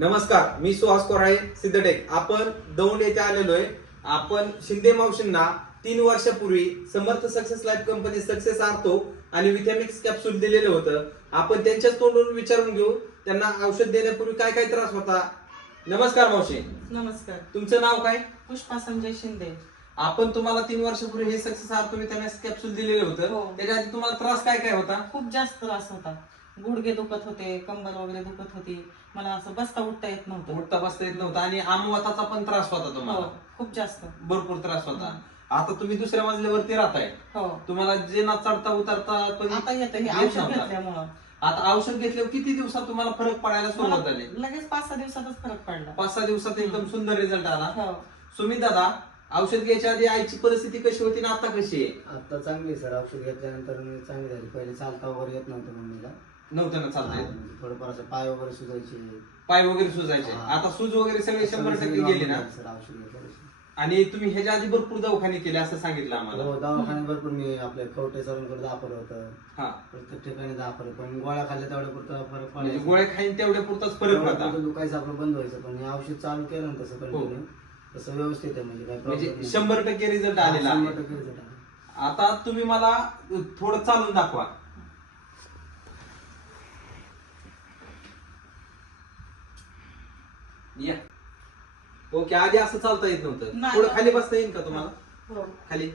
नमस्कार, मी सुहास कोराळे सिद्धटेक. आपण दौंड येथे आलेलो आहे. आपण शिंदे मावशींना 3 वर्षापूर्वी Samarth success life company success ortho आणि विटॅमिक्स कॅप्सूल दिलेलं होतं. आपण त्यांच्याच तोंडून विचारून घेऊ त्यांना औषध देण्यापूर्वी काय काय त्रास होता. नमस्कार मावशी. नमस्कार. तुमचं नाव काय? पुष्पा संजय शिंदे. आपण तुम्हाला 3 वर्षापूर्वी हे सक्सेस आर्थो विटॅमिक्स कॅप्सूल दिलेलं होतं. हो. त्याच्या आधी तुम्हाला त्रास काय काय होता? खूप जास्त त्रास होता. गुडघे दुखत होते, कंबर वगैरे दुखत होती. मला असं बसता उठता येत नव्हतं. उठता बसता येत नव्हता आणि आमवाताचा पण त्रास होता तुम्हाला. हो, खूप जास्त. भरपूर त्रास होता. आता तुम्ही दुसऱ्या मजल्यावरती राहताय. हो. तुम्हाला जे ना चढता उतरता पण आता येतं हे येत औषध नव्हता. घेतल्यामुळं. आता औषध घेतल्यावर किती दिवसात तुम्हाला फरक पडायला सुरुवात झाली? लगेच 5-6 दिवसातच फरक पडला. 5-6 दिवसात एकदम सुंदर रिझल्ट आला. हो. सुमित दादा, औषध घ्यायच्या आधी आईची परिस्थिती कशी होती ना आता कशी आहे? आता चांगली सर. औषध घेतल्यानंतर मी चांगली झाली. पहिले चालता वगैरे येत नव्हतं मम्मीला. नव्हतं ना चालता येत. म्हणजे थोडंफार असं पाय वगैरे सुजायचे. पाय वगैरे सुजायचे. हा. आता सूज वगैरे सगळे 100% गेले ना. सर औषध घेतल्यापासून. आणि तुम्ही ह्याच्या आधी भरपूर दवाखाने केले असं सांगितलं आम्हाला. हो, दवाखाने भरपूर मी आपल्या कवटे सरांकडे दाखवलं होतं. हा, प्रत्येक ठिकाणी दाखवलं, पण गोळ्या खाल्ल्या तेवढ्या पुरता फरक म्हणजे पडायचा. गोळ्या खाईन तेवढ्या पुरताच फरक होता. दुखायचं आपलं बंद व्हायचं, पण हे औषध चालू केलं ना तसं हो. कंटिन्यू तसं व्यवस्थित आहे. म्हणजे काय म्हणजे problem नाही. 100% रिझल्ट आलेला आहे. 100% result आला. आता तुम्ही मला थोडं चालून दाखवा. या. ओके, आधी असं चालता येत नव्हतं. नाही. थोडं खाली बसता येईल का तुम्हाला? हो. खाली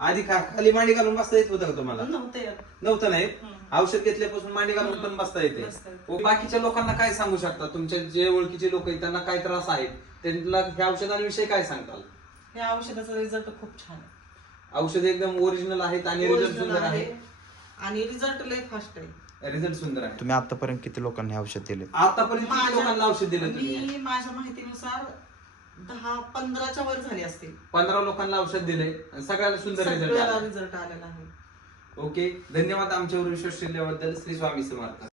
आधी खाली मांडी घालून बसता येत होतं का तुम्हाला? नव्हतं येत. नव्हतं नाही. हम्म. औषध घेतल्यापासून मांडी घालून पण बसता येते. बसता येते. ओके, बाकीच्या लोकांना काय सांगू शकता? तुमच्या जे ओळखीचे लोक आहेत त्यांना काय त्रास आहेत त्यांना ह्या औषधांविषयी काय सांगताल? या औषधाचा रिझल्ट खूप छान आहे. औषध एकदम ओरिजिनल आहेत आणि रिझल्ट Original सुंदर आहे. आणि रिझल्ट लय फास्ट आहे. रिझल्ट सुंदर आहे. तुम्ही आतापर्यंत किती लोकांना हे औषध दिले? आतापर्यंत किती लोकांना औषध दिलं तुम्ही? मी माझ्या माहितीनुसार 10-15च्या वर झाली असतील. 15 लोकांना औषध दिले. सगळ्याला सुंदर रिझल्ट सगळ्याला आला. रिझल्ट आलेला आहे. ओके, धन्यवाद आमच्यावर विश्वास ठेवल्याबद्दल. श्री स्वामी समर्थ.